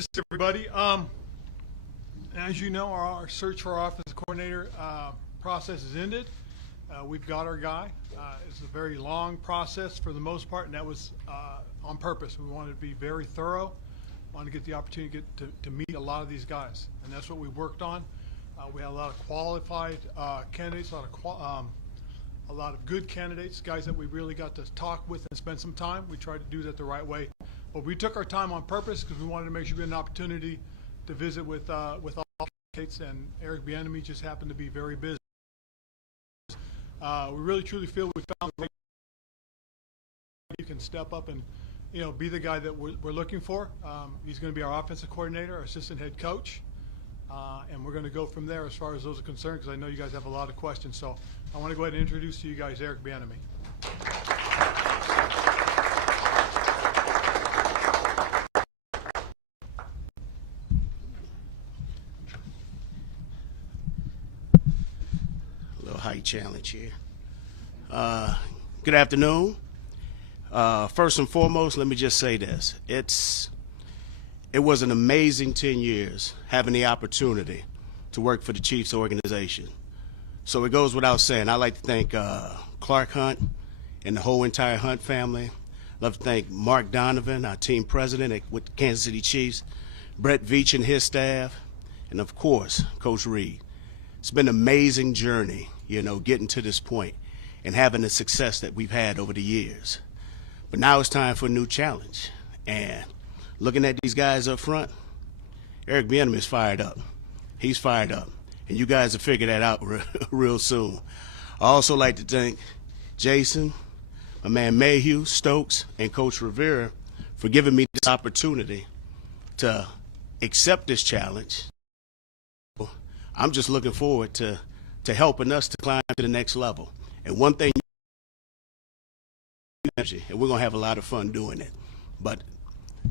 to see everybody. As you know, our search for our offensive coordinator process is ended. We've got our guy. It's a very long process for the most part, and that was on purpose. We wanted to be very thorough, wanted to get the opportunity to meet a lot of these guys, and that's what we worked on. We had a lot of qualified candidates, a lot of good candidates, guys that we really got to talk with and spend some time. We tried to do that the right way. But we took our time on purpose because we wanted to make sure we had an opportunity to visit with all candidates, and Eric Bieniemy just happened to be very busy. We really truly feel we found a way you can step up and be the guy that we're looking for. He's going to be our offensive coordinator, our assistant head coach. And we're going to go from there as far as those are concerned, because I know you guys have a lot of questions. So I want to go ahead and introduce to you guys Eric Bieniemy. A little height challenge here. Good afternoon. First and foremost, let me just say this. It was an amazing 10 years having the opportunity to work for the Chiefs organization. So it goes without saying, I'd like to thank Clark Hunt and the whole entire Hunt family. I'd love to thank Mark Donovan, our team president with the Kansas City Chiefs, Brett Veach and his staff, and of course, Coach Reed. It's been an amazing journey, getting to this point and having the success that we've had over the years. But now it's time for a new challenge. And looking at these guys up front, Eric Bieniemy is fired up. He's fired up. And you guys will figure that out real soon. I also like to thank Jason, my man Mayhew, Stokes, and Coach Rivera for giving me this opportunity to accept this challenge. I'm just looking forward to helping us to climb to the next level. And one thing, and we're going to have a lot of fun doing it. But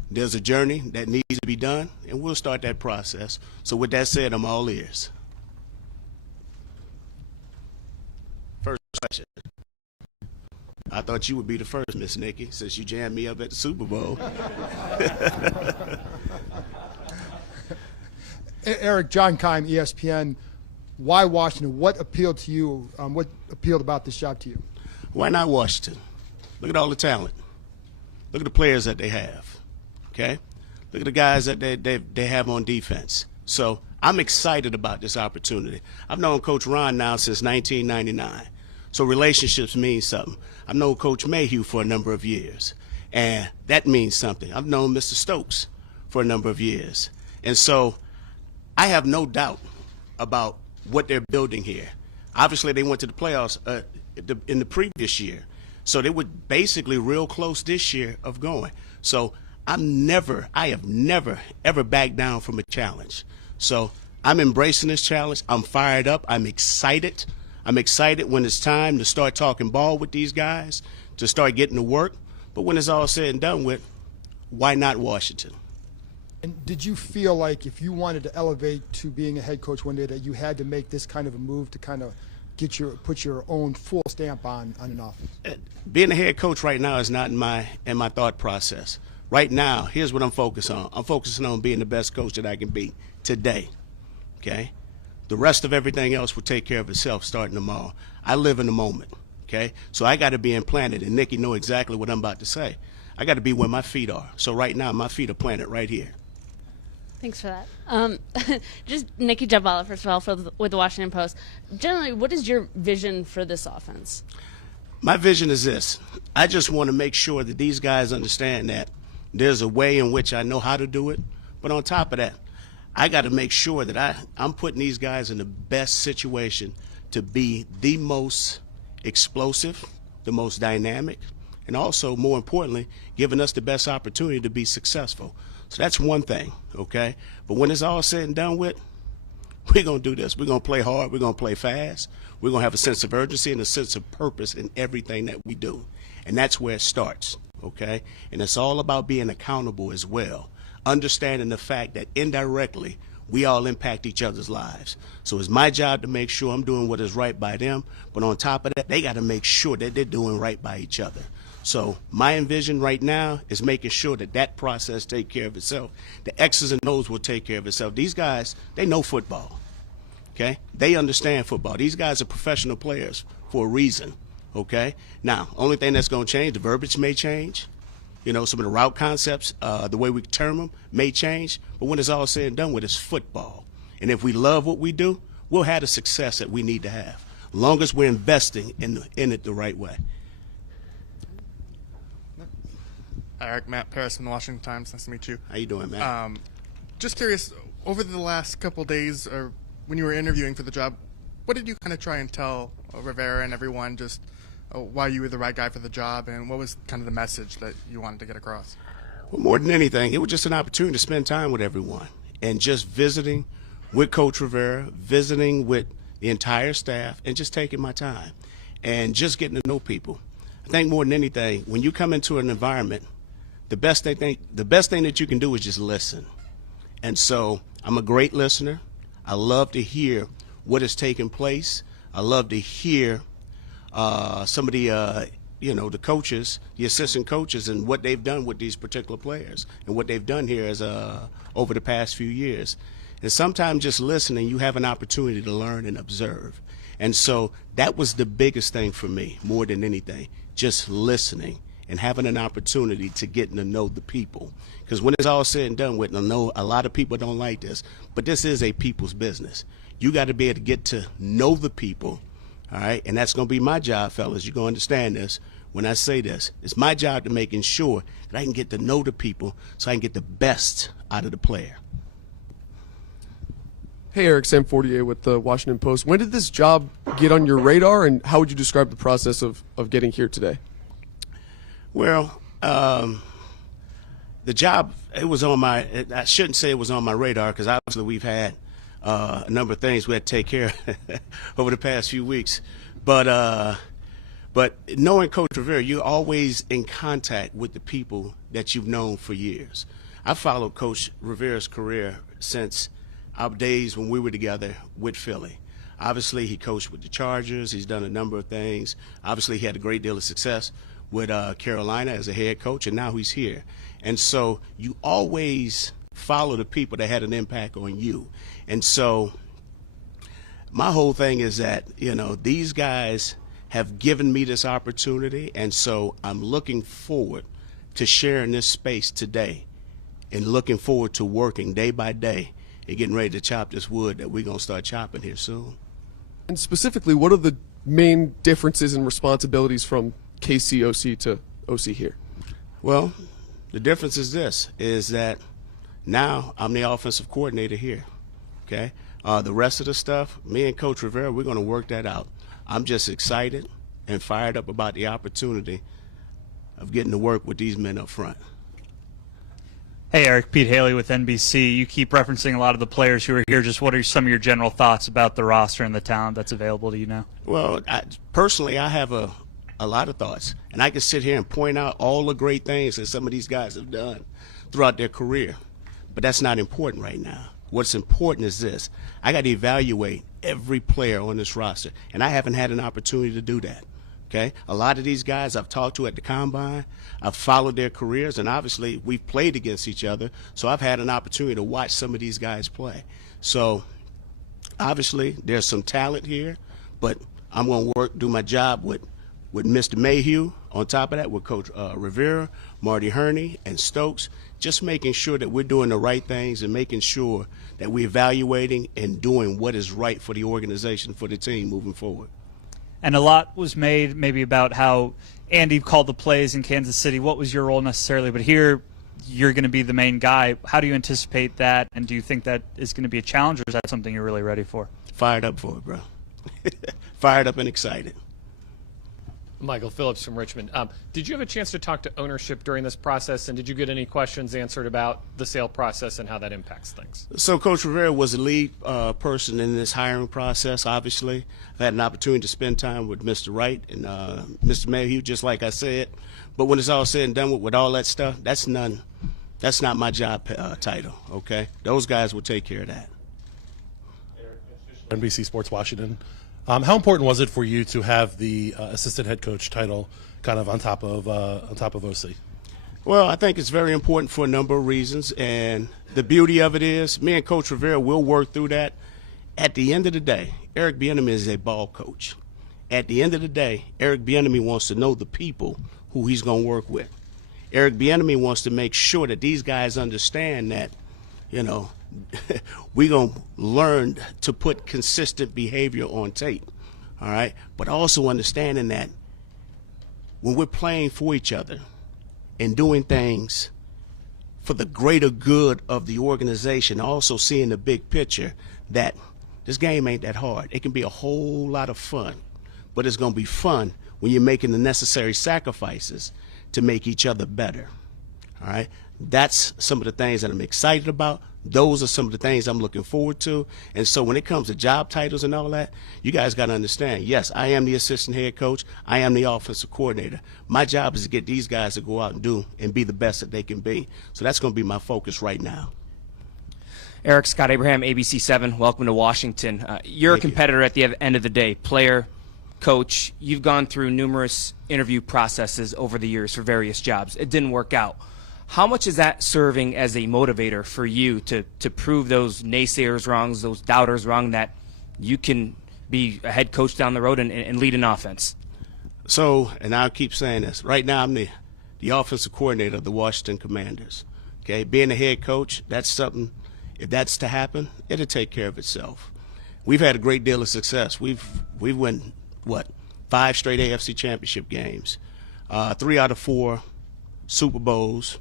there's a journey that needs to be done, and we'll start that process. So with that said, I'm all ears. First question. I thought you would be the first, Miss Nikki, since you jammed me up at the Super Bowl. Eric, John Keim, ESPN. Why Washington? What appealed to you? What appealed about this job to you? Why not Washington? Look at all the talent. Look at the players that they have. Okay? Look at the guys that they have on defense. So I'm excited about this opportunity. I've known Coach Ron now since 1999. So relationships mean something. I've known Coach Mayhew for a number of years, and that means something. I've known Mr. Stokes for a number of years. And so I have no doubt about what they're building here. Obviously, they went to the playoffs in the previous year. So they were basically real close this year of going. So I have never, ever backed down from a challenge. So I'm embracing this challenge. I'm fired up. I'm excited. I'm excited when it's time to start talking ball with these guys, to start getting to work. But when it's all said and done with, why not Washington? And did you feel like if you wanted to elevate to being a head coach one day that you had to make this kind of a move to kind of put your own full stamp on an offense? Being a head coach right now is not in my thought process. Right now, here's what I'm focused on. I'm focusing on being the best coach that I can be today, okay? The rest of everything else will take care of itself starting tomorrow. I live in the moment, okay? So I got to be implanted, and Nikki know exactly what I'm about to say. I got to be where my feet are. So right now, my feet are planted right here. Thanks for that. Just Nikki Jabala, first of all, with the Washington Post. Generally, what is your vision for this offense? My vision is this. I just want to make sure that these guys understand that there's a way in which I know how to do it. But on top of that, I got to make sure that I'm putting these guys in the best situation to be the most explosive, the most dynamic, and also, more importantly, giving us the best opportunity to be successful. So that's one thing, okay? But when it's all said and done with, we're going to do this. We're going to play hard. We're going to play fast. We're going to have a sense of urgency and a sense of purpose in everything that we do. And that's where it starts, okay? And it's all about being accountable as well, understanding the fact that indirectly we all impact each other's lives. So it's my job to make sure I'm doing what is right by them, but on top of that, they got to make sure that they're doing right by each other. So my envision right now is making sure that that process take care of itself. The X's and O's will take care of itself. These guys, they know football, okay? They understand football. These guys are professional players for a reason, okay? Now, only thing that's going to change, the verbiage may change. You know, some of the route concepts, the way we term them may change. But when it's all said and done with, it's football. And if we love what we do, we'll have the success that we need to have, as long as we're investing in it the right way. Hi, Eric. Matt Paris from the Washington Times. Nice to meet you. How you doing, Matt? Just curious, over the last couple of days, or when you were interviewing for the job, what did you kind of try and tell Rivera and everyone just why you were the right guy for the job, and what was kind of the message that you wanted to get across? Well, more than anything, it was just an opportunity to spend time with everyone and just visiting with Coach Rivera, visiting with the entire staff, and just taking my time and just getting to know people. I think more than anything, when you come into an environment, the best thing that you can do is just listen. And so I'm a great listener. I love to hear what is taking place. I love to hear some of the the coaches, the assistant coaches, and what they've done with these particular players and what they've done here as over the past few years. And sometimes just listening, you have an opportunity to learn and observe. And so that was the biggest thing for me, more than anything, just listening and having an opportunity to get to know the people. Because when it's all said and done with, I know a lot of people don't like this, but this is a people's business. You got to be able to get to know the people, all right? And that's going to be my job, fellas. You're going to understand this when I say this. It's my job to making sure that I can get to know the people so I can get the best out of the player. Hey, Eric, Sam Fortier with the Washington Post. When did this job get on your radar, and how would you describe the process of getting here today? Well, the job, it was on my, I shouldn't say it was on my radar, because obviously we've had a number of things we had to take care of over the past few weeks. But knowing Coach Rivera, you're always in contact with the people that you've known for years. I followed Coach Rivera's career since our days when we were together with Philly. Obviously, he coached with the Chargers. He's done a number of things. Obviously, he had a great deal of success with Carolina as a head coach, and now he's here. And so you always follow the people that had an impact on you. And so my whole thing is that, these guys have given me this opportunity, and so I'm looking forward to sharing this space today and looking forward to working day by day and getting ready to chop this wood that we're going to start chopping here soon. And specifically, what are the main differences and responsibilities from KCOC to OC here? Well, the difference is this, is that now I'm the offensive coordinator here, okay? The rest of the stuff, me and Coach Rivera, we're going to work that out. I'm just excited and fired up about the opportunity of getting to work with these men up front. Hey, Eric, Pete Haley with NBC. You keep referencing a lot of the players who are here. Just what are some of your general thoughts about the roster and the talent that's available to you now? Well, Personally, I have a lot of thoughts, and I can sit here and point out all the great things that some of these guys have done throughout their career, but that's not important right now. What's important is this. I got to evaluate every player on this roster, and I haven't had an opportunity to do that. Okay, a lot of these guys I've talked to at the Combine, I've followed their careers, and obviously we've played against each other, so I've had an opportunity to watch some of these guys play. So obviously there's some talent here, but I'm going to do my job with Mr. Mayhew. On top of that, with Coach Rivera, Marty Herney, and Stokes, just making sure that we're doing the right things and making sure that we're evaluating and doing what is right for the organization, for the team moving forward. And a lot was made maybe about how Andy called the plays in Kansas City. What was your role necessarily? But here you're going to be the main guy. How do you anticipate that, and do you think that is going to be a challenge, or is that something you're really ready for? Fired up for it, bro. Fired up and excited. Michael Phillips from Richmond. Did you have a chance to talk to ownership during this process, and did you get any questions answered about the sale process and how that impacts things? So Coach Rivera was the lead person in this hiring process, obviously. I've had an opportunity to spend time with Mr. Wright and Mr. Mayhew, just like I said. But when it's all said and done with all that stuff, that's not my job title, okay? Those guys will take care of that. NBC Sports Washington. How important was it for you to have the assistant head coach title kind of on top of OC? Well, I think it's very important for a number of reasons, and the beauty of it is me and Coach Rivera will work through that. At the end of the day, Eric Bieniemy is a ball coach. At the end of the day, Eric Bieniemy wants to know the people who he's going to work with. Eric Bieniemy wants to make sure that these guys understand that, you know, we're going to learn to put consistent behavior on tape, all right? But also understanding that when we're playing for each other and doing things for the greater good of the organization, also seeing the big picture, that this game ain't that hard. It can be a whole lot of fun, but it's going to be fun when you're making the necessary sacrifices to make each other better, all right? That's some of the things that I'm excited about. Those are some of the things I'm looking forward to. And so when it comes to job titles and all that, you guys got to understand, yes, I am the assistant head coach. I am the offensive coordinator. My job is to get these guys to go out and do and be the best that they can be. So that's going to be my focus right now. Eric, Scott Abraham, ABC7, welcome to Washington. You're a competitor at the end of the day, player, coach. You've gone through numerous interview processes over the years for various jobs. It didn't work out. How much is that serving as a motivator for you to prove those naysayers wrong, those doubters wrong, that you can be a head coach down the road and lead an offense? So, and I'll keep saying this, right now I'm the offensive coordinator of the Washington Commanders. Okay, being a head coach, that's something, if that's to happen, it'll take care of itself. We've had a great deal of success. We've won, 5 straight AFC championship games, 3 out of 4 Super Bowls.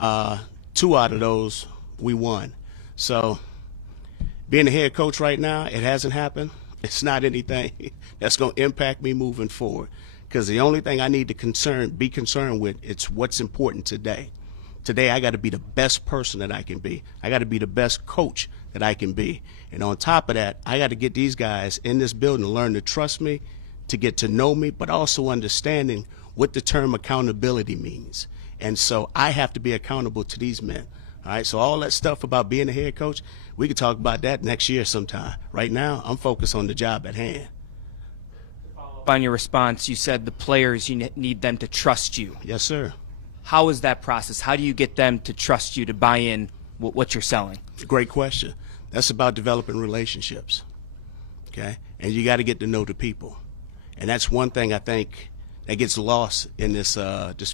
2 out of those we won. So being a head coach right now, it hasn't happened. It's not anything that's going to impact me moving forward, because the only thing I need to be concerned with, it's what's important today. Today I got to be the best person that I can be. I got to be the best coach that I can be. And on top of that, I got to get these guys in this building to learn to trust me, to get to know me, but also understanding what the term accountability means. And so I have to be accountable to these men. All right, so all that stuff about being a head coach, we could talk about that next year sometime. Right now, I'm focused on the job at hand. On your response, you said the players, you need them to trust you. Yes, sir. How is that process? How do you get them to trust you, to buy in what you're selling? Great question. That's about developing relationships, okay? And you got to get to know the people. And that's one thing I think that gets lost in this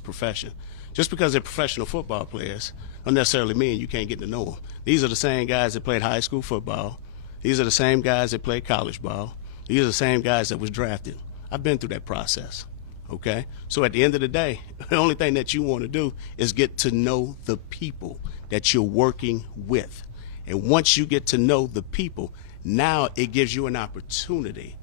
profession. Just because they're professional football players don't necessarily mean you can't get to know them. These are the same guys that played high school football. These are the same guys that played college ball. These are the same guys that was drafted. I've been through that process, okay? So at the end of the day, the only thing that you want to do is get to know the people that you're working with. And once you get to know the people, now it gives you an opportunity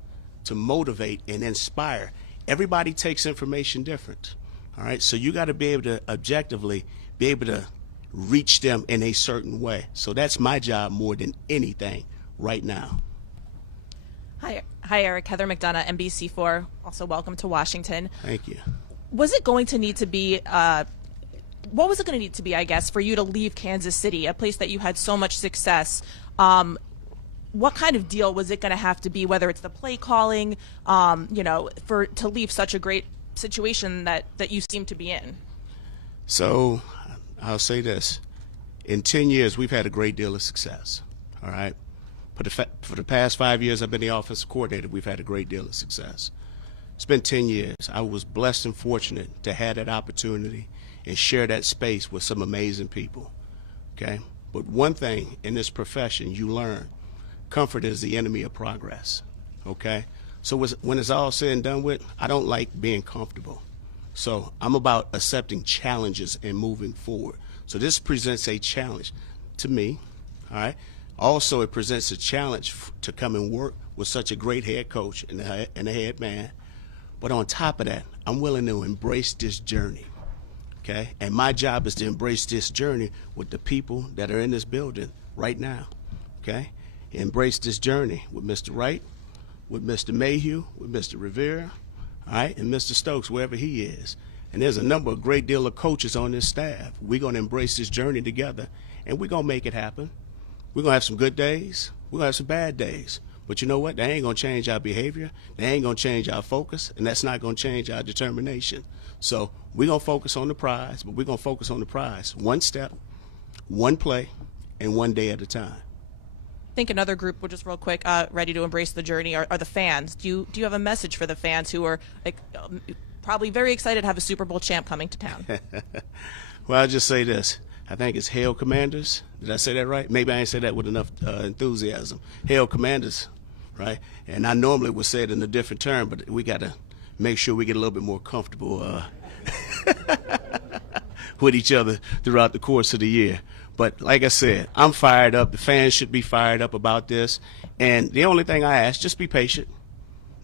to motivate and inspire. Everybody takes information different. All right, so you got to be able to objectively be able to reach them in a certain way. So that's my job more than anything right now. Hi, Eric. Heather McDonough, NBC4. Also, welcome to Washington. Thank you. Was it going to need to be, what was it going to need to be, I guess, for you to leave Kansas City, a place that you had so much success? What kind of deal was it going to have to be, whether it's the play calling, to leave such a great situation that you seem to be in? So I'll say this. In 10 years, we've had a great deal of success, all right? For the past 5 years, I've been the offensive coordinator. We've had a great deal of success. It's been 10 years. I was blessed and fortunate to have that opportunity and share that space with some amazing people, okay? But one thing in this profession you learn, comfort is the enemy of progress, okay? So when it's all said and done with, I don't like being comfortable. So I'm about accepting challenges and moving forward. So this presents a challenge to me, all right? Also, it presents a challenge to come and work with such a great head coach and a head man. But on top of that, I'm willing to embrace this journey, okay? And my job is to embrace this journey with the people that are in this building right now, okay? Embrace this journey with Mr. Wright, with Mr. Mayhew, with Mr. Rivera, all right, and Mr. Stokes, wherever he is. And there's a great deal of coaches on this staff. We're going to embrace this journey together, and we're going to make it happen. We're going to have some good days. We're going to have some bad days. But you know what? That ain't going to change our behavior. That ain't going to change our focus, and that's not going to change our determination. So we're going to focus on the prize, but we're going to focus on the prize one step, one play, and one day at a time. I think another group, which is real quick, ready to embrace the journey, are the fans. Do you have a message for the fans who are probably very excited to have a Super Bowl champ coming to town? Well, I'll just say this. I think it's Hail Commanders. Did I say that right? Maybe I ain't say that with enough enthusiasm. Hail Commanders, right? And I normally would say it in a different term, but we got to make sure we get a little bit more comfortable with each other throughout the course of the year. But like I said, I'm fired up. The fans should be fired up about this. And the only thing I ask, just be patient.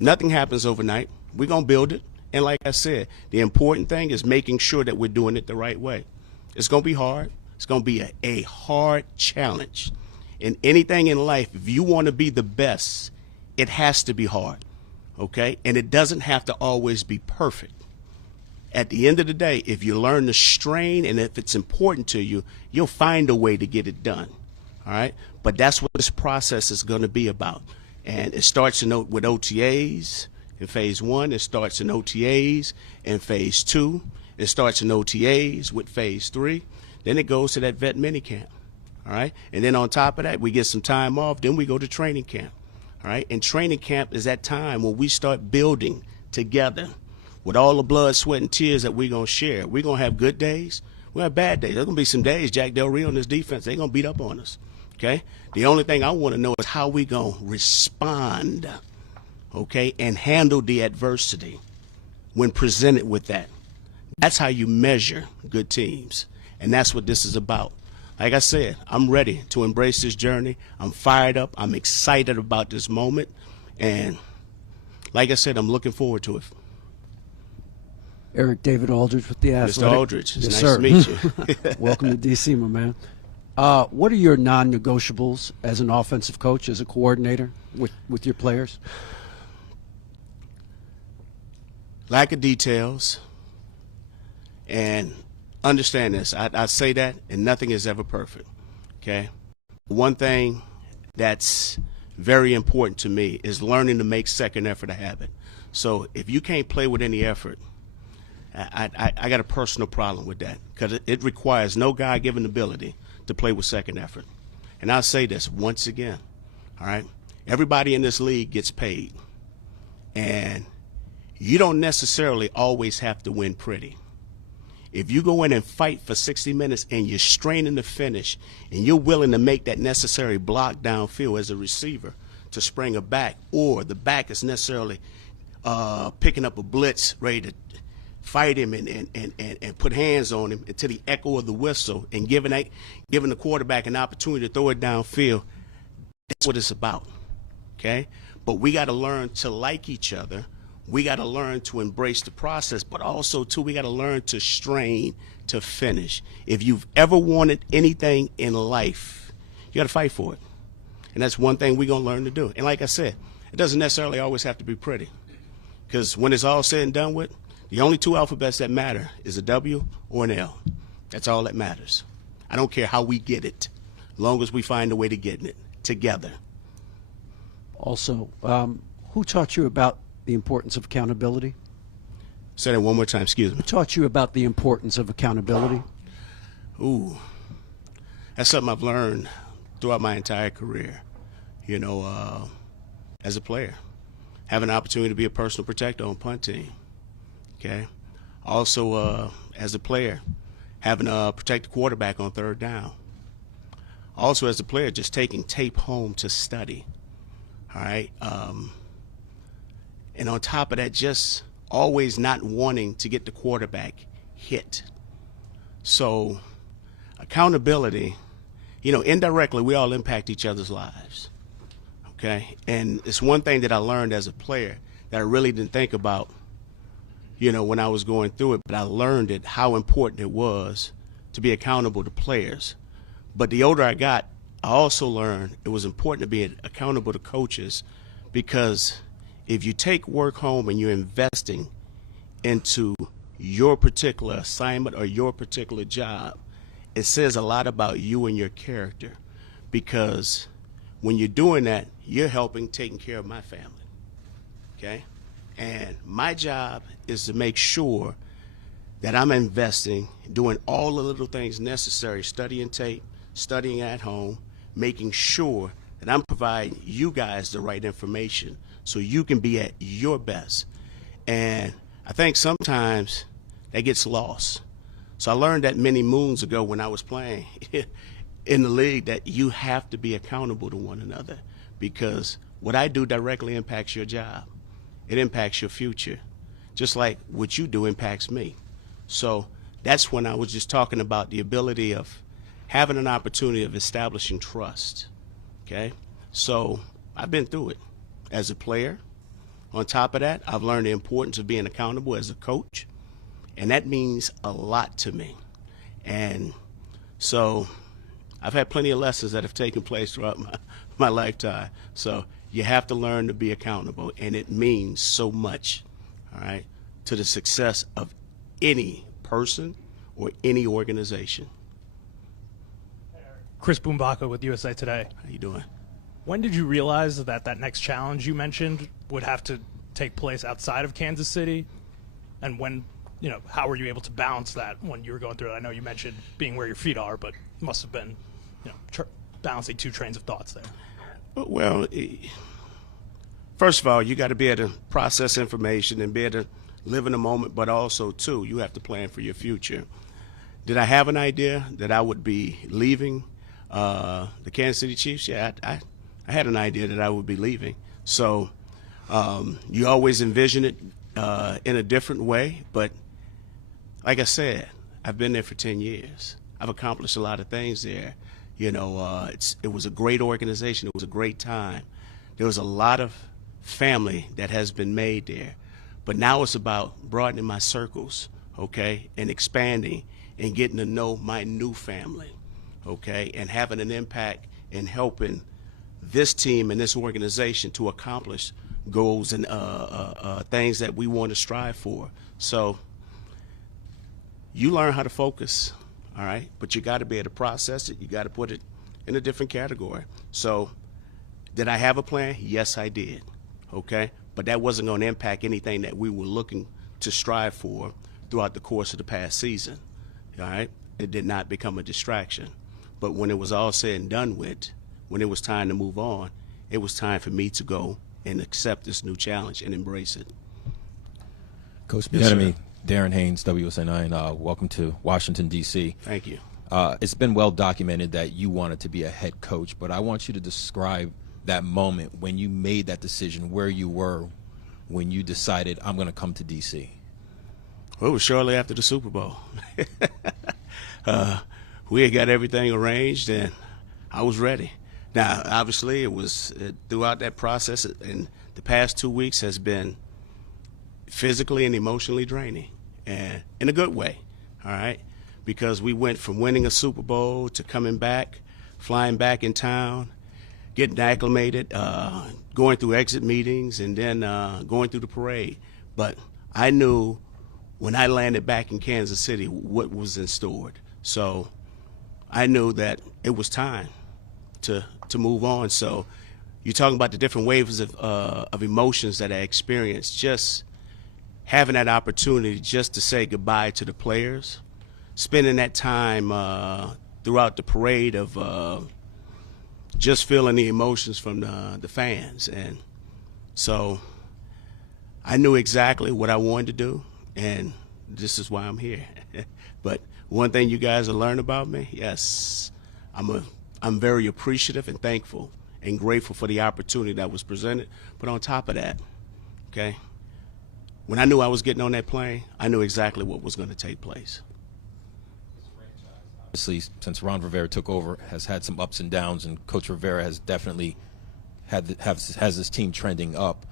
Nothing happens overnight. We're going to build it. And like I said, the important thing is making sure that we're doing it the right way. It's going to be hard. It's going to be a hard challenge. In anything in life, if you want to be the best, it has to be hard, okay? And it doesn't have to always be perfect. At the end of the day, if you learn the strain and if it's important to you, you'll find a way to get it done, all right? But that's what this process is going to be about. And it starts with OTAs in phase 1. It starts in OTAs in phase 2. It starts in OTAs with phase 3. Then it goes to that vet minicamp, all right? And then on top of that, we get some time off. Then we go to training camp, all right? And training camp is that time when we start building together with all the blood, sweat, and tears that we're going to share. We're going to have good days. We're going to have bad days. There's going to be some days, Jack Del Rio and his defense, they're going to beat up on us, okay? The only thing I want to know is how we going to respond, okay, and handle the adversity when presented with that. That's how you measure good teams, and that's what this is about. Like I said, I'm ready to embrace this journey. I'm fired up. I'm excited about this moment, and like I said, I'm looking forward to it. Eric David Aldridge with the Athletic. Mr. Aldridge, it's yes, nice sir. to meet you. Welcome to D.C., my man. What are your non-negotiables as an offensive coach, as a coordinator with your players? Lack of details. And understand this. I say that, and nothing is ever perfect, okay? One thing that's very important to me is learning to make second effort a habit. So if you can't play with any effort, I got a personal problem with that because it requires no God-given ability to play with second effort. And I'll say this once again, all right? Everybody in this league gets paid, and you don't necessarily always have to win pretty. If you go in and fight for 60 minutes and you're straining to finish and you're willing to make that necessary block downfield as a receiver to spring a back, or the back is necessarily picking up a blitz ready to fight him and put hands on him until the echo of the whistle and giving the quarterback an opportunity to throw it downfield, that's what it's about, okay? But we got to learn to like each other. We got to learn to embrace the process, but also, too, we got to learn to strain to finish. If you've ever wanted anything in life, you got to fight for it. And that's one thing we're going to learn to do. And like I said, it doesn't necessarily always have to be pretty, because when it's all said and done with, the only two alphabets that matter is a W or an L. That's all that matters. I don't care how we get it, as long as we find a way to get it together. Also, who taught you about the importance of accountability? Say that one more time, excuse me. Who taught you about the importance of accountability? Ooh, that's something I've learned throughout my entire career, you know, as a player. Having an opportunity to be a personal protector on punt team, okay? Also, as a player, having to protect the quarterback on third down. Also, as a player, just taking tape home to study, all right? And on top of that, just always not wanting to get the quarterback hit. So accountability, you know, indirectly, we all impact each other's lives, okay? And it's one thing that I learned as a player that I really didn't think about, you know, when I was going through it, but I learned it, how important it was to be accountable to players. But the older I got, I also learned it was important to be accountable to coaches, because if you take work home and you're investing into your particular assignment or your particular job, it says a lot about you and your character. Because when you're doing that, you're helping taking care of my family. Okay? And my job is to make sure that I'm investing, doing all the little things necessary, studying tape, studying at home, making sure that I'm providing you guys the right information so you can be at your best. And I think sometimes that gets lost. So I learned that many moons ago when I was playing in the league that you have to be accountable to one another, because what I do directly impacts your job. It impacts your future, just like what you do impacts me. So that's when I was just talking about the ability of having an opportunity of establishing trust. Okay? So I've been through it as a player. On top of that, I've learned the importance of being accountable as a coach, and that means a lot to me. And so I've had plenty of lessons that have taken place throughout my lifetime. So you have to learn to be accountable, and it means so much, all right, to the success of any person or any organization. Chris Boombaka with USA Today. How you doing? When did you realize that that next challenge you mentioned would have to take place outside of Kansas City? And when, how were you able to balance that when you were going through it? I know you mentioned being where your feet are, but it must have been, balancing two trains of thoughts there. Well, first of all, you got to be able to process information and be able to live in the moment, but also, too, you have to plan for your future. Did I have an idea that I would be leaving the Kansas City Chiefs? Yeah, I had an idea that I would be leaving. So you always envision it in a different way, but like I said, I've been there for 10 years. I've accomplished a lot of things there. It was a great organization. It was a great time. There was a lot of family that has been made there. But now it's about broadening my circles, okay, and expanding and getting to know my new family, okay, and having an impact in helping this team and this organization to accomplish goals and things that we want to strive for. So you learn how to focus. All right, but you got to be able to process it. You got to put it in a different category. So did I have a plan? Yes, I did. Okay, but that wasn't going to impact anything that we were looking to strive for throughout the course of the past season. All right, it did not become a distraction. But when it was all said and done with, when it was time to move on, it was time for me to go and accept this new challenge and embrace it. Coach Yes, Bieniemy, sir. Darren Haynes, WSA9, welcome to Washington, D.C. Thank you. It's been well documented that you wanted to be a head coach, but I want you to describe that moment when you made that decision, where you were when you decided, I'm going to come to D.C. Well, it was shortly after the Super Bowl. We had got everything arranged, and I was ready. Now, obviously, it was throughout that process, and the past 2 weeks has been physically and emotionally draining, and in a good way, all right? Because we went from winning a Super Bowl to coming back, flying back in town, getting acclimated, going through exit meetings, and then going through the parade. But I knew when I landed back in Kansas City what was in store. So I knew that it was time to move on. So you're talking about the different waves of emotions that I experienced, just having that opportunity just to say goodbye to the players, spending that time throughout the parade of just feeling the emotions from the fans. And so I knew exactly what I wanted to do, and this is why I'm here. But one thing you guys have learned about me, yes, I'm very appreciative and thankful and grateful for the opportunity that was presented. But on top of that, okay, when I knew I was getting on that plane, I knew exactly what was going to take place. Obviously, since Ron Rivera took over, has had some ups and downs, and Coach Rivera has definitely has his team trending up.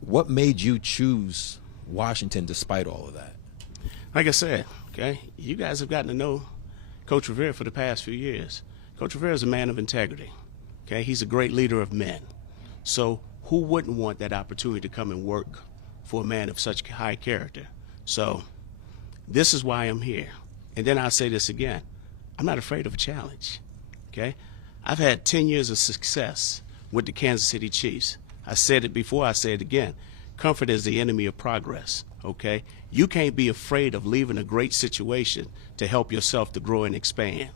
What made you choose Washington despite all of that? Like I said, okay, you guys have gotten to know Coach Rivera for the past few years. Coach Rivera is a man of integrity. Okay, he's a great leader of men. So who wouldn't want that opportunity to come and work for a man of such high character? So this is why I'm here. And then I'll say this again. I'm not afraid of a challenge. Okay? I've had 10 years of success with the Kansas City Chiefs. I said it before, I say it again. Comfort is the enemy of progress, okay? You can't be afraid of leaving a great situation to help yourself to grow and expand,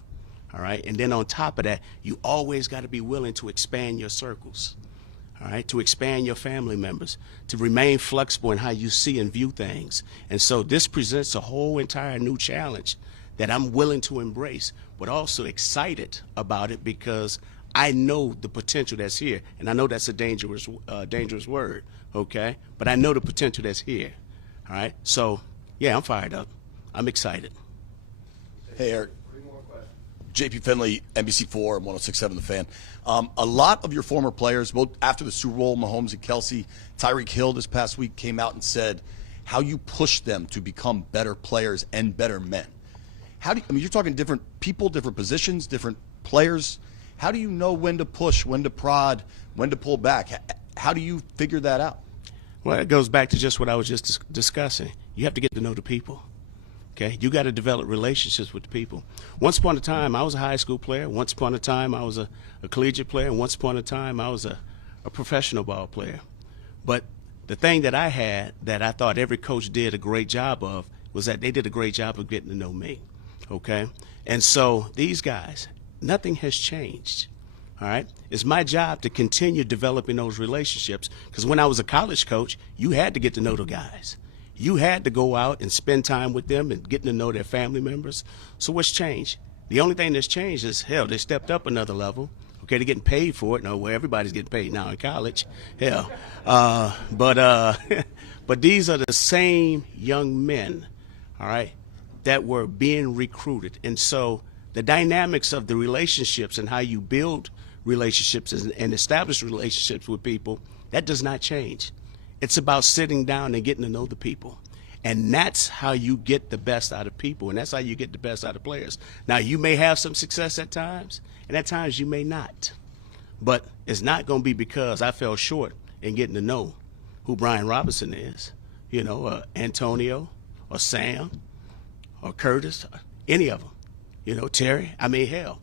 all right? And then on top of that, you always got to be willing to expand your circles, all right, to expand your family members, to remain flexible in how you see and view things. And so this presents a whole entire new challenge that I'm willing to embrace, but also excited about it because I know the potential that's here. And I know that's a dangerous word, okay? But I know the potential that's here, all right? So, yeah, I'm fired up. I'm excited. Hey, Eric. JP Finley, NBC4 and 106.7 The Fan. A lot of your former players, both after the Super Bowl, Mahomes and Kelsey, Tyreek Hill this past week came out and said how you pushed them to become better players and better men. How do you, I mean, you're talking different people, different positions, different players. How do you know when to push, when to prod, when to pull back? How do you figure that out? Well, it goes back to just what I was just discussing. You have to get to know the people. Okay, you got to develop relationships with the people. Once upon a time, I was a high school player. Once upon a time, I was a collegiate player. And once upon a time, I was a professional ball player. But the thing that I had that I thought every coach did a great job of was that they did a great job of getting to know me. Okay, and so these guys, nothing has changed. All right, it's my job to continue developing those relationships because when I was a college coach, you had to get to know the guys. You had to go out and spend time with them and getting to know their family members. So what's changed? The only thing that's changed is, hell, they stepped up another level. Okay, they're getting paid for it. No, well, everybody's getting paid now in college. Hell. But these are the same young men, all right, that were being recruited. And so the dynamics of the relationships and how you build relationships and establish relationships with people, that does not change. It's about sitting down and getting to know the people. And that's how you get the best out of people, and that's how you get the best out of players. Now, you may have some success at times, and at times you may not. But it's not going to be because I fell short in getting to know who Brian Robinson is, you know, Antonio or Sam or Curtis, or any of them, you know, Terry. I mean, hell,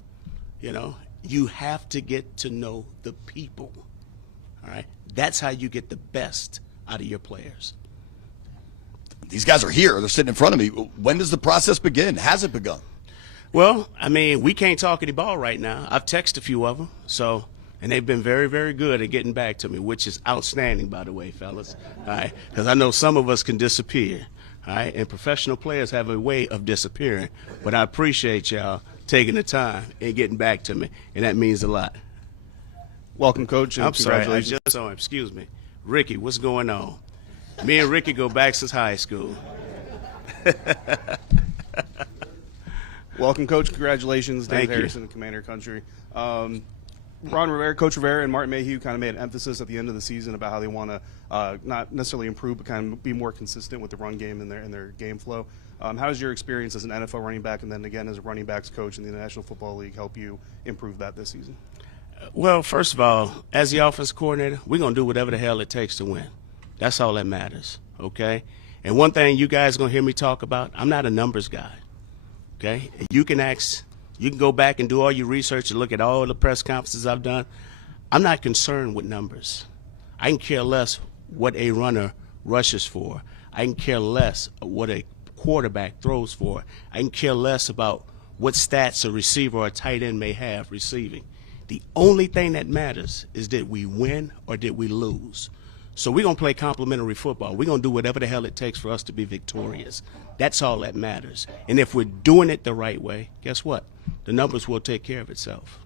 you know, you have to get to know the people, all right? That's how you get the best out of your players. These guys are here. They're sitting in front of me. When does the process begin? Has it begun? Well, I mean, we can't talk any ball right now. I've texted a few of them, so, and they've been very, very good at getting back to me, which is outstanding, by the way, fellas. All right, because I know some of us can disappear. All right, and professional players have a way of disappearing. But I appreciate y'all taking the time and getting back to me, and that means a lot. Welcome, Coach. And I'm sorry, I congratulations. just saw him. Excuse me. Ricky, what's going on? Me and Ricky go back since high school. Welcome, Coach. Congratulations, Dave Thank you. Harrison, Commander Country. Ron Rivera, Coach Rivera, and Martin Mayhew kind of made an emphasis at the end of the season about how they want to not necessarily improve, but kind of be more consistent with the run game and their game flow. How does your experience as an NFL running back and then again as a running backs coach in the National Football League help you improve that this season? Well, first of all, as the offense coordinator, we're going to do whatever the hell it takes to win. That's all that matters, okay? And one thing you guys are going to hear me talk about, I'm not a numbers guy, okay? You can go back and do all your research and look at all the press conferences I've done. I'm not concerned with numbers. I can care less what a runner rushes for. I can care less what a quarterback throws for. I can care less about what stats a receiver or a tight end may have receiving. The only thing that matters is did we win or did we lose? So we're going to play complementary football. We're going to do whatever the hell it takes for us to be victorious. That's all that matters. And if we're doing it the right way, guess what? The numbers will take care of itself.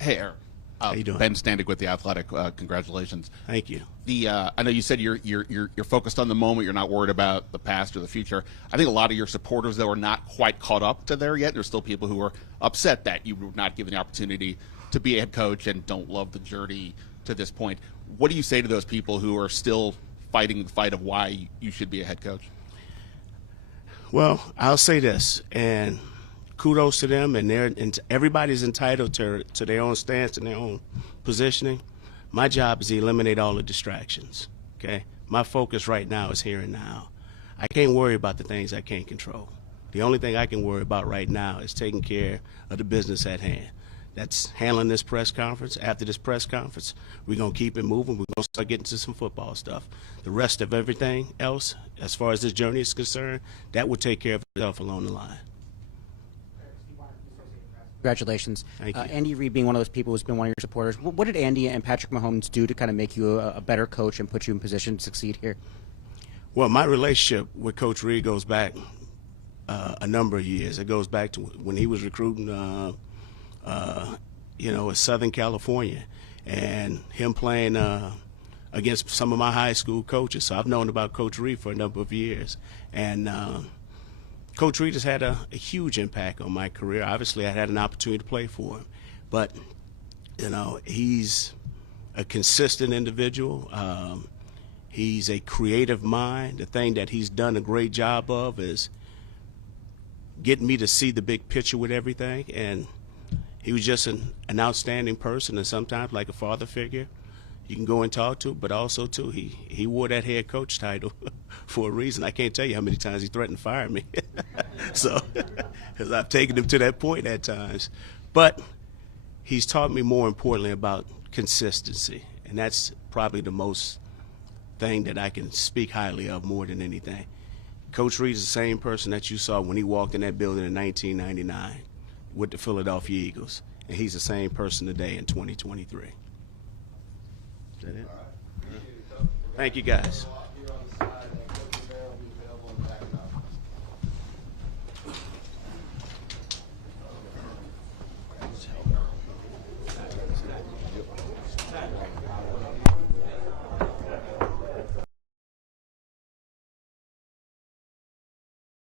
Hey, Eric. How you doing? Ben Standig with The Athletic. Congratulations. Thank you. I know you said you're focused on the moment. You're not worried about the past or the future. I think a lot of your supporters, though, are not quite caught up to there yet. There's still people who are upset that you were not given the opportunity to be a head coach and don't love the journey to this point. What do you say to those people who are still fighting the fight of why you should be a head coach? Well, I'll say this, and kudos to them, and everybody's entitled to their own stance and their own positioning. My job is to eliminate all the distractions, okay? My focus right now is here and now. I can't worry about the things I can't control, The only thing I can worry about right now is taking care of the business at hand. That's handling this press conference. After this press conference, we're going to keep it moving. We're going to start getting to some football stuff. The rest of everything else, as far as this journey is concerned, that will take care of itself along the line. Congratulations. Thank you. Andy Reid being one of those people who's been one of your supporters, what did Andy and Patrick Mahomes do to kind of make you a better coach and put you in position to succeed here? Well, my relationship with Coach Reid goes back a number of years. It goes back to when he was recruiting, in Southern California, and him playing against some of my high school coaches. So I've known about Coach Reid for a number of years. And Coach Reid has had a huge impact on my career. Obviously, I had an opportunity to play for him. But, he's a consistent individual. He's a creative mind. The thing that he's done a great job of is getting me to see the big picture with everything. And he was just an outstanding person, and sometimes like a father figure you can go and talk to, but also, too, he wore that head coach title for a reason. I can't tell you how many times he threatened to fire me. So, because I've taken him to that point at times. But he's taught me more importantly about consistency, and that's probably the most thing that I can speak highly of more than anything. Coach Reid is the same person that you saw when he walked in that building in 1999 with the Philadelphia Eagles, and he's the same person today in 2023. Is that it? Thank you, guys.